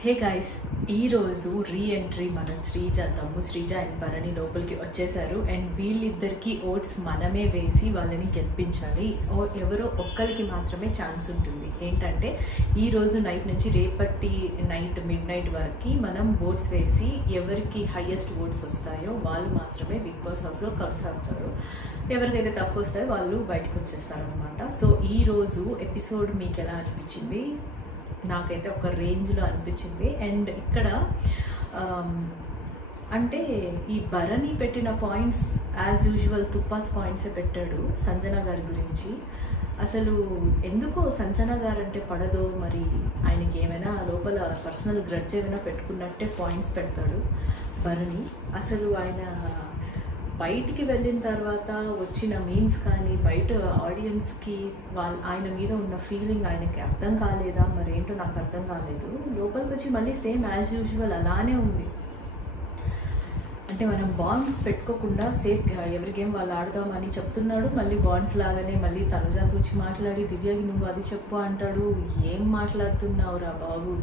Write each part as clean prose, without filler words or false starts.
Hey guys, ఈరోజు reentry మన శ్రీజ తమ్ము Sreeja and Bharani లోపలికి వచ్చేసారు. అండ్ వీళ్ళిద్దరికి ఓట్స్ మనమే వేసి వాళ్ళని గెలిపించాలి. ఎవరో ఒక్కరికి మాత్రమే ఛాన్స్ ఉంటుంది. ఏంటంటే ఈరోజు నైట్ నుంచి రేపటి నైట్ మిడ్ నైట్ వరకు మనం ఓట్స్ వేసి ఎవరికి హైయెస్ట్ ఓట్స్ వస్తాయో వాళ్ళు మాత్రమే బిగ్ బాస్ హౌస్లో కొనసాగుతారు. ఎవరికైతే తక్కువ వస్తాయో వాళ్ళు బయటకు వచ్చేస్తారనమాట. సో ఈరోజు ఎపిసోడ్ మీకు ఎలా అనిపించింది? నాకైతే ఒక రేంజ్లో అనిపించింది. అండ్ ఇక్కడ అంటే ఈ భరణి పెట్టిన పాయింట్స్ యాజ్ యూజువల్ తుప్పాస్ పాయింట్సే పెట్టాడు సంజన గారి గురించి. అసలు ఎందుకో సంజన గారు అంటే పడదో, మరి ఆయనకి ఏమైనా లోపల పర్సనల్ గ్రడ్జ్ ఏమైనా పెట్టుకున్నట్టే పాయింట్స్ పెడతాడు భరణి. అసలు ఆయన బయటికి వెళ్ళిన తర్వాత వచ్చిన మీమ్స్ కానీ బయట ఆడియన్స్కి ఆయన మీద ఉన్న ఫీలింగ్ ఆయనకి అర్థం కాలేదా మరేంటో నాకు అర్థం కాలేదు. లోపలికి వచ్చి మళ్ళీ సేమ్ యాజ్ యూజువల్ అలానే ఉంది. అంటే మనం బాండ్స్ పెట్టుకోకుండా సేఫ్గా ఎవరి గేమ్ వాళ్ళు ఆడదామని చెప్తున్నాడు. మళ్ళీ బాండ్స్ లాగానే మళ్ళీ తనుజాతో వచ్చి మాట్లాడి దివ్యకి నువ్వు అది చెప్పు అంటాడు. ఏం మాట్లాడుతున్నావురా బాబు?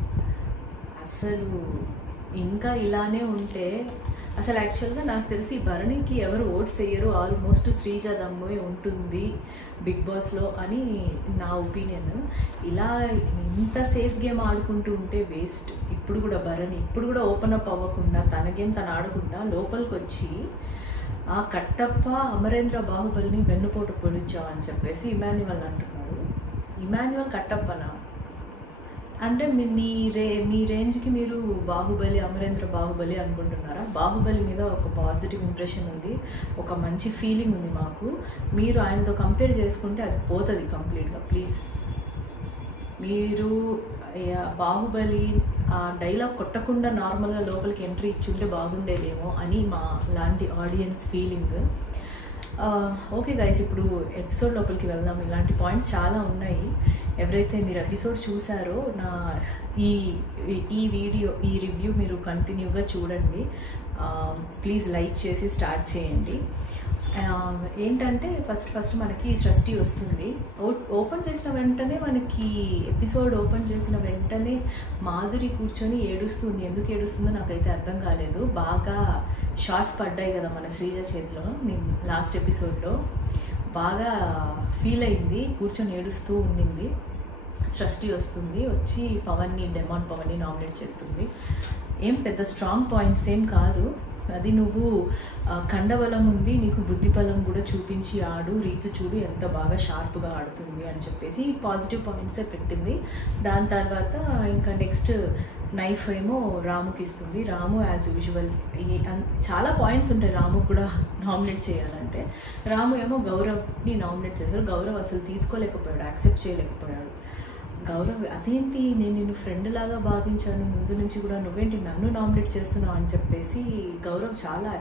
అసలు ఇంకా ఇలానే ఉంటే అసలు యాక్చువల్గా నాకు తెలిసి భరణికి ఎవరు ఓట్స్ వేయరు, ఆల్మోస్ట్ శ్రీజ దమ్మే ఉంటుంది బిగ్ బాస్లో అని నా ఒపీనియన్. ఇలా ఇంత సేఫ్ గేమ్ ఆడుకుంటూ ఉంటే వేస్ట్. ఇప్పుడు కూడా భరణి ఇప్పుడు కూడా ఓపెన్ అప్ అవ్వకుండా తన గేమ్ తను ఆడకుండా లోపలికి వచ్చి ఆ కట్టప్ప అమరేంద్ర బాహుబలిని వెన్నుపోటు పొడిచావని చెప్పేసి ఇమాన్యువల్ అంటున్నాడు. ఇమాన్యువల్ కట్టప్పనా? అంటే మీ రేంజ్కి మీరు బాహుబలి అమరేంద్ర బాహుబలి అనుకుంటున్నారా? బాహుబలి మీద ఒక పాజిటివ్ ఇంప్రెషన్ ఉంది, ఒక మంచి ఫీలింగ్ ఉంది మాకు. మీరు ఆయనతో కంపేర్ చేసుకుంటే అది పోతుంది కంప్లీట్గా. ప్లీజ్, మీరు బాహుబలి ఆ డైలాగ్ కొట్టకుండా నార్మల్గా లోపలికి ఎంట్రీ ఇచ్చుంటే బాగుండేదేమో అని మా లాంటి ఆడియన్స్ ఫీలింగ్. ఓకే గైస్, ఇప్పుడు ఎపిసోడ్ లోపలికి వెళ్దాం. ఇలాంటి పాయింట్స్ చాలా ఉన్నాయి. ఎవరైతే మీరు ఎపిసోడ్ చూసారో నా ఈ వీడియో ఈ రివ్యూ మీరు కంటిన్యూగా చూడండి. ప్లీజ్ లైక్ చేసి స్టార్ట్ చేయండి. ఏంటంటే ఫస్ట్ మనకి సృష్టి వస్తుంది. ఓపెన్ చేసిన వెంటనే మనకి ఎపిసోడ్ ఓపెన్ చేసిన వెంటనే మాధురి కూర్చొని ఏడుస్తుంది. ఎందుకు ఏడుస్తుందో నాకైతే అర్థం కాలేదు. బాగా షార్ట్స్ పడ్డాయి కదా మన శ్రీజ చేతిలో లాస్ట్ ఎపిసోడ్లో. బాగా ఫీల్ అయింది, కూర్చొని ఏడుస్తూ ఉండింది. సృష్టి వస్తుంది, వచ్చి డెమాన్ పవన్ని నామినేట్ చేస్తుంది. ఏం పెద్ద స్ట్రాంగ్ పాయింట్స్ ఏం కాదు. అది నువ్వు కండబలం ఉంది, నీకు బుద్ధి బలం కూడా చూపించి ఆడు, రీతు చూడు ఎంత బాగా షార్ప్గా ఆడుతుంది అని చెప్పేసి పాజిటివ్ పాయింట్సే పెట్టింది. దాని తర్వాత ఇంకా నెక్స్ట్ నైఫ్ ఏమో రాముకి ఇస్తుంది. రాము యాజ్ యూజువల్ చాలా పాయింట్స్ ఉంటాయి రాముకు కూడా నామినేట్ చేయాలంటే. రాము ఏమో గౌరవ్ని నామినేట్ చేశారు. గౌరవ్ అసలు తీసుకోలేకపోయాడు, యాక్సెప్ట్ చేయలేకపోయాడు. గౌరవ్ అదేంటి, నేను నిన్ను ఫ్రెండ్ లాగా భావించాను ముందు నుంచి కూడా, నువ్వేంటి నన్ను నామినేట్ చేస్తున్నావు అని చెప్పేసి గౌరవ్ చాలా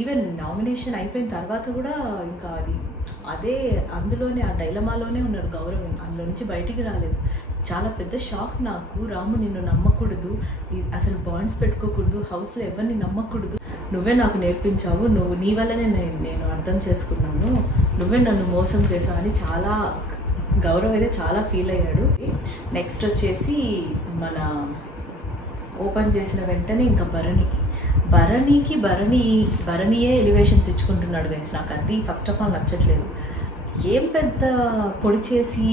ఈవెన్ నామినేషన్ అయిపోయిన తర్వాత కూడా ఇంకా అదే అందులోనే ఆ డైలమాలోనే ఉన్నారు గౌరవ్. అందులో నుంచి బయటికి రాలేదు. చాలా పెద్ద షాక్ నాకు. రాము నిన్ను నమ్మకూడదు, అసలు బాండ్స్ పెట్టుకోకూడదు, హౌస్లో ఎవరిని నమ్మకూడదు, నువ్వే నాకు నేర్పించావు, నీ వల్లనే నేను అర్థం చేసుకున్నాను, నువ్వే నన్ను మోసం చేసావు అని చాలా గౌరవ్ అయితే చాలా ఫీల్ అయ్యాడు. నెక్స్ట్ వచ్చేసి మన ఓపెన్ చేసిన వెంటనే ఇంకా భరణియే ఎలివేషన్స్ ఇచ్చుకుంటున్నాడు గైస్. నాకు అది ఫస్ట్ ఆఫ్ ఆల్ నచ్చట్లేదు. ఏం పెద్ద పొడి చేసి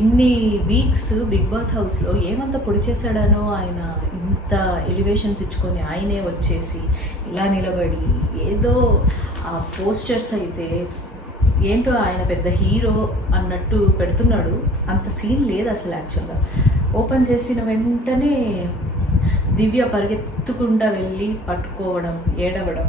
ఇన్ని వీక్స్ బిగ్ బాస్ హౌస్లో ఏమంత పొడి చేశాడనో ఆయన ఇంత ఎలివేషన్స్ ఇచ్చుకొని ఆయనే వచ్చేసి ఇలా నిలబడి ఏదో ఆ పోస్టర్స్ అయితే ఏంటో ఆయన పెద్ద హీరో అన్నట్టు పెడుతున్నాడు. అంత సీన్ లేదు అసలు. యాక్చువల్గా ఓపెన్ చేసిన వెంటనే దివ్య పరిగెత్తుకుండా వెళ్ళి పట్టుకోవడం, ఏడవడం,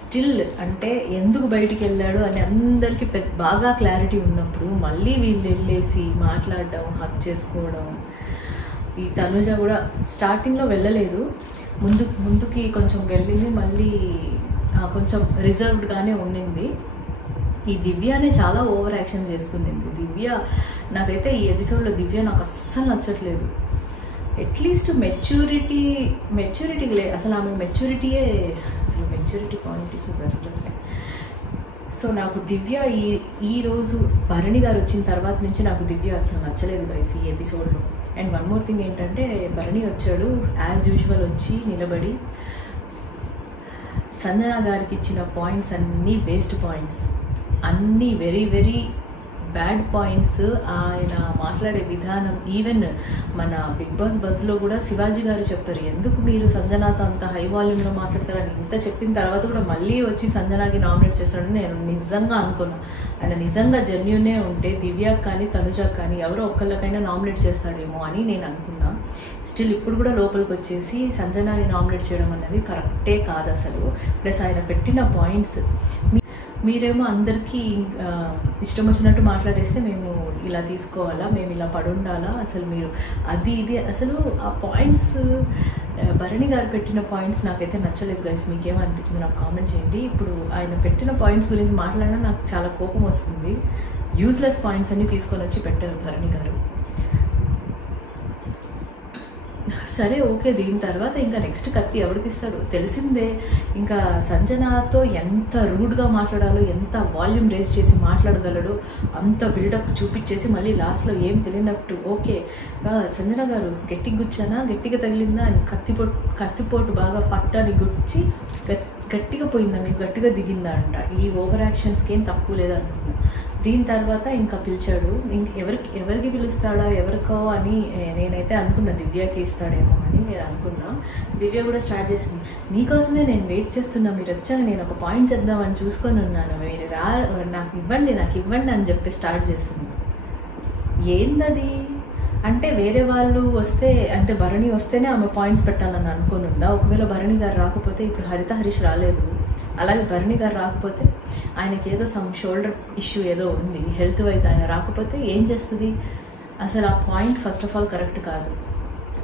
స్టిల్ అంటే ఎందుకు బయటికి వెళ్ళాడు అని అందరికీ బాగా క్లారిటీ ఉన్నప్పుడు మళ్ళీ వీళ్ళు వెళ్ళేసి మాట్లాడడం, హక్ చేసుకోవడం. ఈ తనుజ కూడా స్టార్టింగ్లో వెళ్ళలేదు, ముందుకి కొంచెం వెళ్ళింది, మళ్ళీ కొంచెం రిజర్వ్డ్గానే ఉండింది. ఈ దివ్యనే చాలా ఓవర్ యాక్షన్ చేస్తుంది. దివ్య నాకైతే ఈ ఎపిసోడ్లో దివ్య నాకు అస్సలు నచ్చట్లేదు. అట్లీస్ట్ మెచ్యూరిటీ లేదు అసలు. ఆమె మెచ్యూరిటీ పాయింట్ జరుగుతుంది. సో నాకు దివ్య ఈరోజు భరణి గారు వచ్చిన తర్వాత నుంచి నాకు దివ్య అసలు నచ్చలేదు గైస్ ఈ ఎపిసోడ్లో. అండ్ వన్ మోర్ థింగ్ ఏంటంటే, భరణి వచ్చాడు యాజ్ యూజువల్ వచ్చి నిలబడి సంజన గారికి ఇచ్చిన పాయింట్స్ అన్నీ వేస్ట్ పాయింట్స్, అన్నీ వెరీ వెరీ బ్యాడ్ పాయింట్స్. ఆయన మాట్లాడే విధానం, ఈవెన్ మన బిగ్ బాస్ బజ్లో కూడా శివాజీ గారు చెప్పారు, ఎందుకు మీరు సంజనాతో అంత హై వాల్యూమ్లో మాట్లాడతారని. ఇంత చెప్పిన తర్వాత కూడా మళ్ళీ వచ్చి సంజనాకి నామినేట్ చేస్తాడని నేను నిజంగా అనుకున్నాను. ఆయన నిజంగా జెన్యూనే ఉంటే దివ్యకు కానీ తనుజకు కానీ ఎవరో ఒక్కళ్ళకైనా నామినేట్ చేస్తాడేమో అని నేను అనుకున్నా. స్టిల్ ఇప్పుడు కూడా లోపలికి వచ్చేసి సంజనాని నామినేట్ చేయడం అనేది కరెక్టే కాదు అసలు. ప్లస్ ఆయన పెట్టిన పాయింట్స్, మీరేమో అందరికీ ఇష్టం వచ్చినట్టు మాట్లాడేస్తే మేము ఇలా తీసుకోవాలా, మేము ఇలా పడుండాలా, అసలు మీరు అది ఇది అసలు ఆ పాయింట్స్, భరణి గారు పెట్టిన పాయింట్స్ నాకైతే నచ్చలేదు గైస్. మీకేమనిపించింది నాకు కామెంట్ చేయండి. ఇప్పుడు ఆయన పెట్టిన పాయింట్స్ గురించి మాట్లాడినా నాకు చాలా కోపం వస్తుంది. యూజ్లెస్ పాయింట్స్ అన్నీ తీసుకొని వచ్చి పెట్టారు భరణి గారు. సరే ఓకే, దీని తర్వాత ఇంకా నెక్స్ట్ కత్తి ఎవరికి ఇస్తాడు తెలిసిందే. ఇంకా సంజనాతో ఎంత రూడ్గా మాట్లాడాలో, ఎంత వాల్యూమ్ రేస్ చేసి మాట్లాడగలడో అంత బిల్డప్ చూపించేసి మళ్ళీ లాస్ట్లో ఏం తెలియనట్టు, ఓకే సంజన గారు గట్టిగా గుచ్చానా, గట్టిగా తగిలిందా అని కత్తిపోటు బాగా పట్టని గుచ్చి గట్టిగా పోయిందా, మీకు గట్టిగా దిగిందా అంట. ఈ ఓవర్ యాక్షన్స్కి ఏం తక్కువ లేదనుకుంటున్నా. దీని తర్వాత ఇంకా పిలిచాడు, ఎవరికి పిలుస్తాడా ఎవరికో అని నేనైతే అనుకున్నా, దివ్యకి ఇస్తాడేమో అని నేను అనుకున్నా. దివ్య కూడా స్టార్ట్ చేసింది, మీకోసమే నేను వెయిట్ చేస్తున్నా, మీరు వచ్చాక నేను ఒక పాయింట్ చేద్దామని చూసుకొని ఉన్నాను, మీరు నాకు ఇవ్వండి అని చెప్పి స్టార్ట్ చేసింది. ఏందది అంటే, వేరే వాళ్ళు వస్తే అంటే భరణి వస్తేనే ఆమె పాయింట్స్ పెట్టాలని అనుకుని ఉందా? ఒకవేళ భరణి గారు రాకపోతే, ఇప్పుడు హరిత హరీష్ రాలేదు, అలాగే భరణి గారు రాకపోతే, ఆయనకి ఏదో సమ్ షోల్డర్ ఇష్యూ ఏదో ఉంది, హెల్త్ వైజ్ ఆయన రాకపోతే ఏం చేస్తుంది అసలు? ఆ point first of all correct కాదు.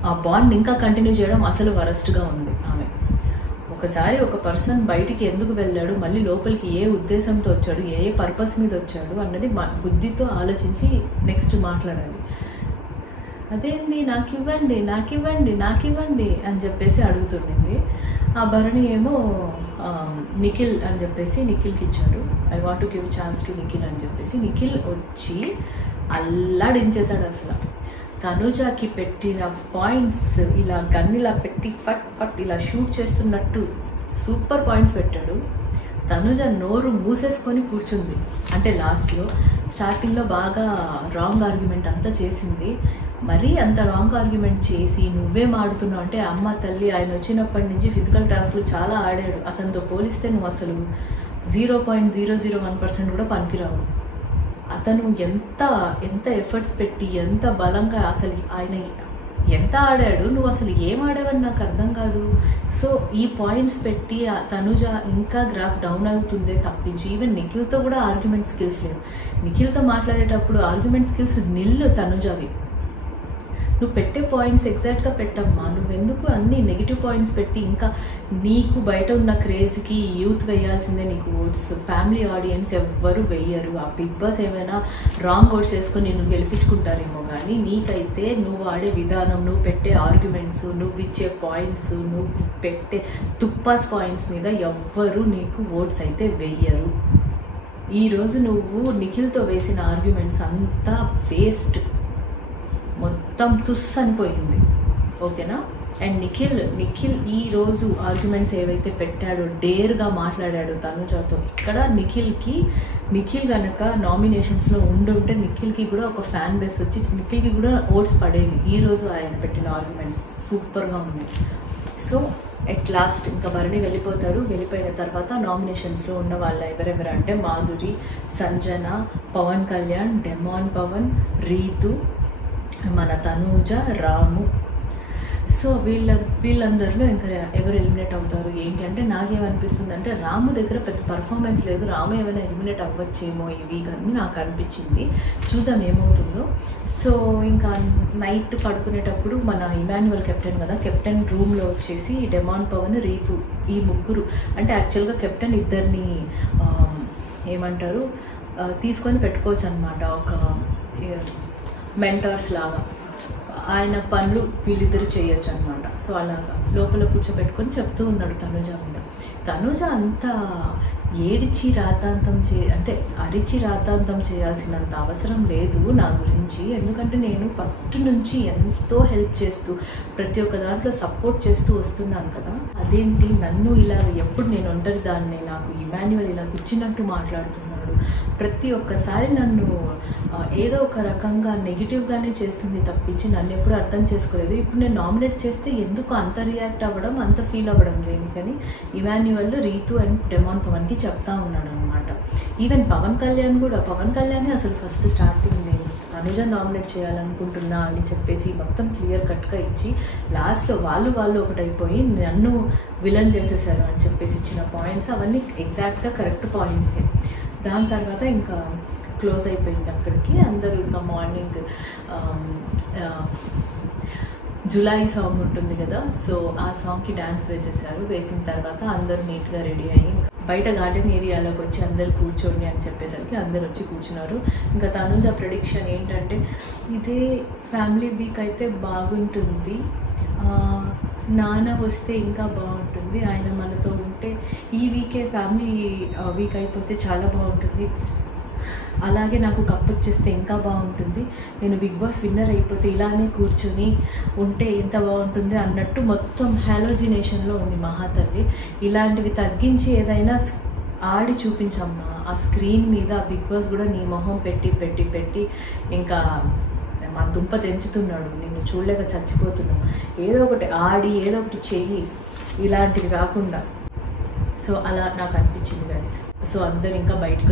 ఆ బాండ్ ఇంకా కంటిన్యూ చేయడం అసలు వరస్ట్గా ఉంది. ఆమె ఒకసారి ఒక పర్సన్ బయటికి ఎందుకు వెళ్ళాడు, మళ్ళీ లోపలికి ఏ ఉద్దేశంతో వచ్చాడు, ఏ పర్పస్ మీద వచ్చాడు అన్నది బుద్ధితో ఆలోచించి నెక్స్ట్ మాట్లాడాలి. అదేంది నాకివ్వండి అని చెప్పేసి అడుగుతుండింది. ఆ భరణి ఏమో నిఖిల్ అని చెప్పేసి నిఖిల్కి ఇచ్చాడు. I want to give chance to Nikhil అని చెప్పేసి నిఖిల్ వచ్చి అల్లాడించేశాడు. అసలు తనుజాకి పెట్టిన పాయింట్స్ ఇలా గన్నిలా పెట్టి ఫట్ ఇలా షూట్ చేస్తున్నట్టు సూపర్ పాయింట్స్ పెట్టాడు. తనుజ నోరు మూసేసుకొని కూర్చుంది. అంటే లాస్ట్లో, స్టార్టింగ్లో బాగా రాంగ్ ఆర్గ్యుమెంట్ అంతా చేసింది. మరీ అంత రాంగ్ ఆర్గ్యుమెంట్ చేసి నువ్వేం ఆడుతున్నావు అంటే, అమ్మ తల్లి ఆయన వచ్చినప్పటి నుంచి ఫిజికల్ టాస్క్లు చాలా ఆడాడు, అతనితో పోలిస్తే నువ్వు అసలు 0.001% కూడా పనికిరావు. అతను ఎంత ఎఫర్ట్స్ పెట్టి ఎంత బలంగా అసలు ఆయన ఎంత ఆడాడు, నువ్వు అసలు ఏం ఆడావని నాకు అర్థం కాదు. సో ఈ పాయింట్స్ పెట్టి తనుజ ఇంకా గ్రాఫ్ డౌన్ అవుతుందే తప్పించి, ఈవెన్ నిఖిల్తో కూడా ఆర్గ్యుమెంట్ స్కిల్స్ లేవు. నిఖిల్తో మాట్లాడేటప్పుడు ఆర్గ్యుమెంట్ స్కిల్స్ నిల్లు తనుజవి. నువ్వు పెట్టే పాయింట్స్ ఎగ్జాక్ట్గా పెట్టమ్మా, నువ్వెందుకు అన్ని నెగిటివ్ పాయింట్స్ పెట్టి, ఇంకా నీకు బయట ఉన్న క్రేజ్కి యూత్ వేయాల్సిందే నీకు ఓట్స్, ఫ్యామిలీ ఆడియన్స్ ఎవ్వరు వేయరు. ఆ బిగ్ బాస్ ఏమైనా రాంగ్ ఓట్స్ వేసుకొని నిన్ను గెలిపించుకుంటారేమో, కానీ నీకైతే నువ్వు ఆడే విధానం, నువ్వు పెట్టే ఆర్గ్యుమెంట్స్, నువ్వు ఇచ్చే పాయింట్స్, నువ్వు పెట్టే తుప్పాస్ పాయింట్స్ మీద ఎవ్వరు నీకు ఓట్స్ అయితే వేయరు. ఈరోజు నువ్వు నిఖిల్తో వేసిన ఆర్గ్యుమెంట్స్ అంతా వేస్ట్, మొత్తం తుస్ అనిపోయింది. ఓకేనా? అండ్ నిఖిల్ ఈరోజు ఆర్గ్యుమెంట్స్ ఏవైతే పెట్టాడో, డేర్గా మాట్లాడాడు తనుజాతో. ఇక్కడ నిఖిల్ కనుక నామినేషన్స్లో ఉండుంటే నిఖిల్కి కూడా ఒక ఫ్యాన్ బేస్ వచ్చి నిఖిల్కి కూడా ఓట్స్ పడేవి. ఈరోజు ఆయన పెట్టిన ఆర్గ్యుమెంట్స్ సూపర్గా ఉన్నాయి. సో ఎట్ లాస్ట్ ఇంకా భరణి వెళ్ళిపోతాడు. వెళ్ళిపోయిన తర్వాత నామినేషన్స్లో ఉన్న వాళ్ళు ఎవరెవరంటే మాధురి, సంజన, పవన్ కళ్యాణ్, డెమాన్ పవన్, రీతు, మన తనూజ, రాము. సో వీళ్ళందరిలో ఇంకా ఎవరు ఎలిమినేట్ అవుతారు ఏంటి అంటే, నాకేమనిపిస్తుంది అంటే రాము దగ్గర పెద్ద పర్ఫార్మెన్స్ లేదు, రాము ఏమైనా ఎలిమినేట్ అవ్వచ్చేమో ఈ వీక్ అని నాకు అనిపించింది. చూద్దాం ఏమవుతుందో. సో ఇంకా నైట్ పడుకునేటప్పుడు మన ఇమాన్యువల్ కెప్టెన్ కదా, కెప్టెన్ రూమ్లో వచ్చేసి డెమాన్ పవన్, రీతు ఈ ముగ్గురు, అంటే యాక్చువల్గా కెప్టెన్ ఇద్దరిని ఏమంటారు తీసుకొని పెట్టుకోవచ్చు అనమాట, ఒక మెంటర్స్ లాగా. ఆయన పనులు వీళ్ళిద్దరు చేయొచ్చు అనమాట. సో అలాగా లోపల కూర్చోబెట్టుకొని చెప్తూ ఉన్నాడు తనుజ మీద. తనుజ అంత ఏడిచి రాద్ధాంతం అంటే అరిచి రాద్ధాంతం చేయాల్సినంత అవసరం లేదు నా గురించి. ఎందుకంటే నేను ఫస్ట్ నుంచి ఎంతో హెల్ప్ చేస్తూ ప్రతి ఒక్క దాంట్లో సపోర్ట్ చేస్తూ వస్తున్నాను కదా. అదేంటి నన్ను ఇలా ఎప్పుడు నేను ఒంటరి దాన్ని, నాకు ఇమాన్యుయల్ ఇలా కూర్చున్నట్టు మాట్లాడుతున్నాడు, ప్రతి ఒక్కసారి నన్ను ఏదో ఒక రకంగా నెగిటివ్గానే చేస్తుంది తప్పించి నన్ను ఎప్పుడు అర్థం చేసుకోలేదు. ఇప్పుడు నేను నామినేట్ చేస్తే ఎందుకు అంత రియాక్ట్ అవ్వడం, అంత ఫీల్ అవ్వడం దేనికని ఇమాన్యుయల్, రీతు అండ్ డెమాన్ పవన్కి చెప్తా ఉన్నాడు అనమాట. ఈవెన్ పవన్ కళ్యాణ్ అసలు ఫస్ట్ స్టార్టింగ్ నేను అనుజ నామినేట్ చేయాలనుకుంటున్నా అని చెప్పేసి మొత్తం క్లియర్ కట్గా ఇచ్చి లాస్ట్లో వాళ్ళు ఒకటైపోయి నన్ను విలన్ చేసేసారు అని చెప్పేసి ఇచ్చిన పాయింట్స్ అవన్నీ ఎగ్జాక్ట్గా కరెక్ట్ పాయింట్సే. దాని తర్వాత ఇంకా క్లోజ్ అయిపోయింది అక్కడికి. అందరూ ఇంకా మార్నింగ్ జులాయి సాంగ్ ఉంటుంది కదా, సో ఆ సాంగ్కి డ్యాన్స్ వేసేసారు. వేసిన తర్వాత అందరూ నీట్గా రెడీ అయ్యి బయట గార్డెన్ ఏరియాలోకి వచ్చి అందరు కూర్చోండి అని చెప్పేసరికి అందరు వచ్చి కూర్చున్నారు. ఇంకా తనుజ ప్రెడిక్షన్ ఏంటంటే ఇదే ఫ్యామిలీ వీక్ అయితే బాగుంటుంది, నాన్న వస్తే ఇంకా బాగుంటుంది, ఆయన మనతో ఉంటే ఈ వీకే ఫ్యామిలీ వీక్ అయిపోతే చాలా బాగుంటుంది, అలాగే నాకు కప్ వచ్చేస్తే ఇంకా బాగుంటుంది, నేను బిగ్ బాస్ విన్నర్ అయిపోతే ఇలానే కూర్చొని ఉంటే ఎంత బాగుంటుంది అన్నట్టు మొత్తం హాలోజినేషన్లో ఉంది మహాతల్లి. ఇలాంటివి తగ్గించి ఏదైనా ఆడి చూపించమ్మా ఆ స్క్రీన్ మీద. బిగ్ బాస్ కూడా నీ మొహం పెట్టి ఇంకా మా దుంప తెంచుతున్నాడు, నిన్ను చూడలేక చచ్చిపోతున్నావు, ఏదో ఒకటి ఆడి ఏదో ఒకటి చెయ్యి, ఇలాంటివి కాకుండా. సో అలా నాకు అనిపించింది గైస్. సో అందరు ఇంకా బయటకు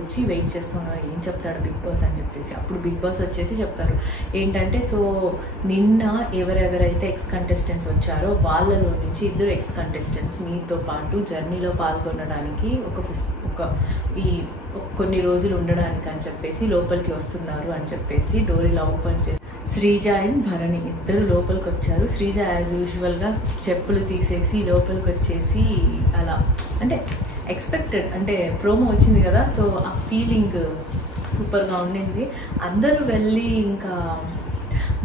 వచ్చి వెయిట్ చేస్తున్నారు ఏం చెప్తాడు బిగ్ బాస్ అని చెప్పేసి. అప్పుడు బిగ్ బాస్ వచ్చేసి చెప్తారు ఏంటంటే, సో నిన్న ఎవరెవరైతే ఎక్స్ కంటెస్టెంట్స్ వచ్చారో వాళ్ళలో నుంచి 2 ఎక్స్ కంటెస్టెంట్స్ మీతో పాటు జర్నీలో పాల్గొనడానికి కొన్ని రోజులు ఉండడానికి అని చెప్పేసి లోపలికి వస్తున్నారు అని చెప్పేసి డోర్ ఇలా ఓపెన్ చేసి శ్రీజ అండ్ భరణి ఇద్దరు లోపలికి వచ్చారు. శ్రీజ యాజ్ యూజువల్గా చెప్పులు తీసేసి లోపలికి వచ్చేసి అలా అంటే ఎక్స్పెక్టెడ్, అంటే ప్రోమో వచ్చింది కదా, సో ఆ ఫీలింగ్ సూపర్గా ఉండింది. అందరూ వెళ్ళి ఇంకా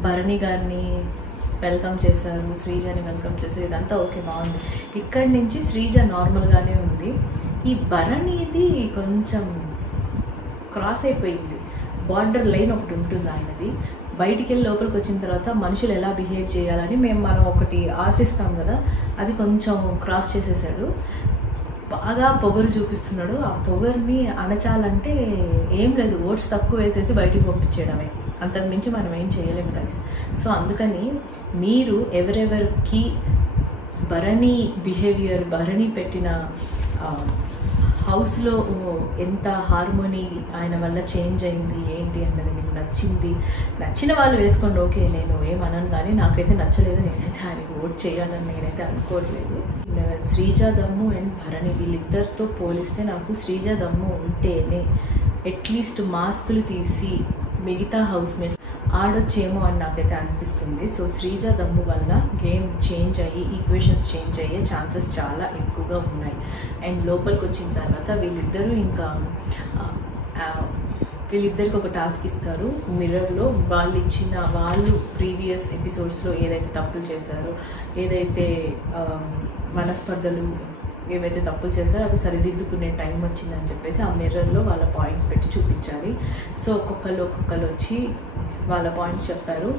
భరణి గారిని వెల్కమ్ చేశారు, శ్రీజని వెల్కమ్ చేశారు, ఇదంతా ఓకే బాగుంది. ఇక్కడి నుంచి శ్రీజ నార్మల్గానే ఉంది. ఈ భరణిది కొంచెం క్రాస్ అయిపోయింది, బార్డర్ లైన్ ఒకటి ఉంటుంది ఆయనది. బయటికి వెళ్ళి లోపలికి వచ్చిన తర్వాత మనుషులు ఎలా బిహేవ్ చేయాలని మనం ఒకటి ఆశిస్తాం కదా, అది కొంచెం క్రాస్ చేసేసాడు. బాగా పొగరు చూపిస్తున్నాడు. ఆ పొగర్ని అణచాలంటే ఏం లేదు, ఓట్స్ తక్కువ వేసేసి బయటికి పంపించేయడమే, అంతకుమించి మనం ఏం చేయలేము గైస్. సో అందుకని మీరు ఎవరెవరికి భరణి బిహేవియర్, భరణి పెట్టిన హౌస్లో ఎంత హార్మోనీ ఆయన వల్ల చేంజ్ అయింది ఏంటి అన్నది మీకు నచ్చిన వాళ్ళు వేసుకోండి, ఓకే, నేను ఏమనను. కానీ నాకైతే నచ్చలేదు, నేనైతే ఆయనకి ఓట్ చేయాలని నేనైతే అనుకోవట్లేదు. శ్రీజ దమ్ము అండ్ భరణి వీళ్ళిద్దరితో పోలిస్తే నాకు శ్రీజ దమ్ము ఉంటేనే అట్లీస్ట్ మాస్కులు తీసి మిగతా హౌస్మేట్స్ ఆడొచ్చేమో అని నాకైతే అనిపిస్తుంది. సో శ్రీజ దమ్ము వల్ల గేమ్ చేంజ్ అయ్యి ఈక్వేషన్స్ చేంజ్ అయ్యే ఛాన్సెస్ చాలా ఎక్కువగా ఉన్నాయి. అండ్ లోపలికి వచ్చిన తర్వాత వీళ్ళిద్దరికి ఒక టాస్క్ ఇస్తారు మిర్రర్లో. వాళ్ళు ప్రీవియస్ ఎపిసోడ్స్లో ఏదైతే తప్పులు చేశారో, ఏదైతే మనస్పర్ధలు ఏవైతే తప్పులు చేశారో అది సరిదిద్దుకునే టైం వచ్చిందని చెప్పేసి ఆ మిర్రర్లో వాళ్ళ పాయింట్స్ పెట్టి చూపించాలి. సో ఒక్కొక్కరు వచ్చి వాళ్ళ పాయింట్స్ చెప్పారు.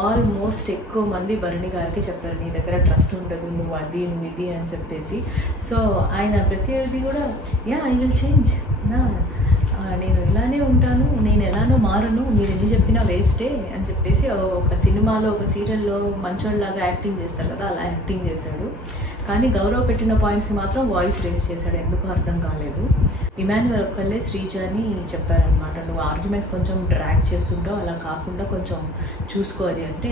ఆల్మోస్ట్ ఎక్కువ మంది భరణి గారికి చెప్పారు, నీ దగ్గర ట్రస్ట్ ఉండదు, నువ్వు అది నువ్వు ఇది అని చెప్పేసి. సో ఆయన ప్రతిదీ కూడా ఐ విల్ చేంజ్, నేను ఇలానే ఉంటాను, నేను ఎలానో మారను, మీరు ఎన్ని చెప్పినా వేస్టే అని చెప్పేసి ఒక సినిమాలో ఒక సీరియల్లో మంచోళ్ళలాగా యాక్టింగ్ చేస్తారు కదా, అలా యాక్టింగ్ చేశాడు. కానీ గౌరవ్ పెట్టిన పాయింట్స్ని మాత్రం వాయిస్ రేస్ చేశాడు, ఎందుకు అర్థం కాలేదు. ఇమాన్యుయల్ ఒక్కళ్ళే శ్రీజని చెప్పారనమాట, నువ్వు ఆర్గ్యుమెంట్స్ కొంచెం డ్రాగ్ చేస్తుంటావు, అలా కాకుండా కొంచెం చూసుకోవాలి అంటే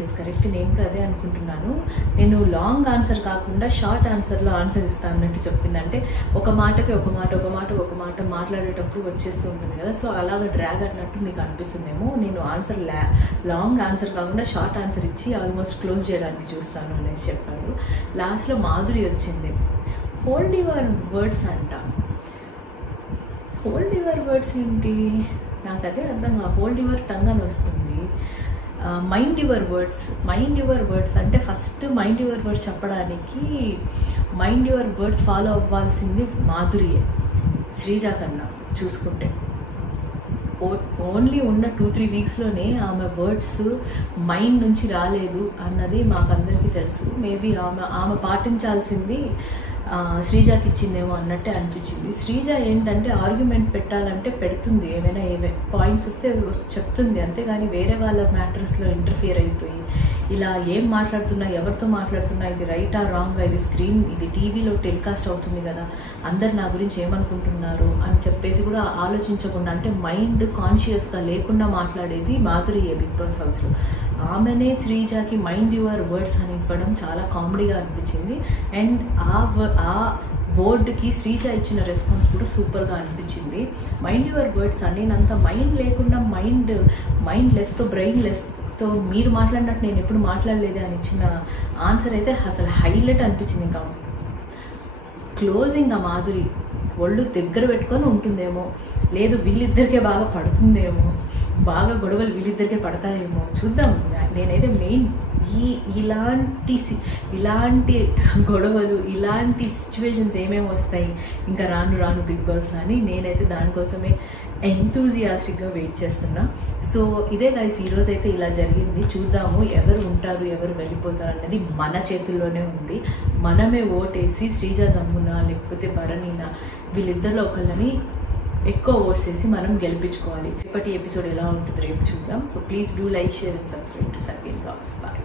ఎస్ కరెక్ట్, నేను కూడా అదే అనుకుంటున్నాను, నేను లాంగ్ ఆన్సర్ కాకుండా షార్ట్ ఆన్సర్లో ఆన్సర్ ఇస్తాను అన్నట్టు చెప్పింది. అంటే ఒక మాటకి ఒక మాట మాట్లాడేటప్పుడు వచ్చేస్తూ ఉంటుంది కదా, సో అలాగ డ్రాగ్ అన్నట్టు మీకు అనిపిస్తుందేమో. నేను ఆన్సర్ లాంగ్ ఆన్సర్ కాకుండా షార్ట్ ఆన్సర్ ఇచ్చి ఆల్మోస్ట్ క్లోజ్ చేయడానికి చూస్తాను అనేసి చెప్పాడు. లాస్ట్లో మాధురి వచ్చింది, హోల్డ్ యువర్ వర్డ్స్ అంట. హోల్డ్ యువర్ వర్డ్స్ ఏంటి నాకు అదే అర్థం కాదు, హోల్డ్ యువర్ టంగ్ అని వస్తుంది. మైండ్ యువర్ వర్డ్స్ అంటే ఫస్ట్ మైండ్ యువర్ వర్డ్స్ చెప్పడానికి మైండ్ యువర్ వర్డ్స్ ఫాలో అవ్వాల్సింది మాధురియే శ్రీజ కన్నా చూసుకుంటే. ఓన్లీ ఉన్న 2-3 వీక్స్లోనే ఆమె వర్డ్స్ మైండ్ నుంచి రాలేదు అన్నది మాకందరికీ తెలుసు. మేబీ ఆమె పాటించాల్సింది శ్రీజాకి ఇచ్చిందేమో అన్నట్టే అనిపించింది. శ్రీజ ఏంటంటే ఆర్గ్యుమెంట్ పెట్టాలంటే పెడుతుంది, ఏమైనా పాయింట్స్ వస్తే చెప్తుంది, అంతేగాని వేరే వాళ్ళ మ్యాటర్స్లో ఇంటర్ఫియర్ అయిపోయి ఇలా ఏం మాట్లాడుతున్నా, ఎవరితో మాట్లాడుతున్నా, ఇది రైటా రాంగ్, ఇది టీవీలో టెలికాస్ట్ అవుతుంది కదా, అందరు నా గురించి ఏమనుకుంటున్నారు అని చెప్పేసి కూడా ఆలోచించకుండా, అంటే మైండ్ కాన్షియస్గా లేకుండా మాట్లాడేది మాధురియే బిగ్ బాస్ హౌస్లో. ఆమెనే శ్రీజాకి మైండ్ యువర్ వర్డ్స్ అని ఇవ్వడం చాలా కామెడీగా అనిపించింది. అండ్ ఆ బోర్డుకి శ్రీజ ఇచ్చిన రెస్పాన్స్ కూడా సూపర్గా అనిపించింది. మైండ్ యువర్ వర్డ్స్ అని నేనంత మైండ్ లేకుండా మైండ్ లెస్తో బ్రెయిన్ లెస్తో మీరు మాట్లాడినట్టు నేను ఎప్పుడు మాట్లాడలేదు అని ఇచ్చిన ఆన్సర్ అయితే అసలు హైలైట్ అనిపించింది. ఇంకా క్లోజింగ్ ఆ మాధురి ఒళ్ళు దగ్గర పెట్టుకొని ఉంటుందేమో, లేదు వీళ్ళిద్దరికే బాగా పడుతుందేమో, బాగా గొడవలు వీళ్ళిద్దరికే పడతాయేమో చూద్దాం. నేనైతే మెయిన్ ఇలాంటి గొడవలు, ఇలాంటి సిచ్యువేషన్స్ ఏమేమి వస్తాయి ఇంకా రాను బిగ్ బాస్లో అని నేనైతే దానికోసమే ఎంతూజియాస్టిక్గా వెయిట్ చేస్తున్నా. సో ఇదే గైస్, ఈరోజు అయితే ఇలా జరిగింది. చూద్దాము ఎవరు ఉంటారు, ఎవరు వెళ్ళిపోతారు అన్నది మన చేతుల్లోనే ఉంది. మనమే ఓటేసి శ్రీజ దమ్మునా లేకపోతే భరణినా వీళ్ళిద్దరిలో ఒకళ్ళని ఎక్కువ ఓట్స్ వేసి మనం గెలిపించుకోవాలి. ఇప్పటి ఎపిసోడ్ ఎలా ఉంటుంది రేపు చూద్దాం. So please do like, share and subscribe to Sarveen blogs. Bye.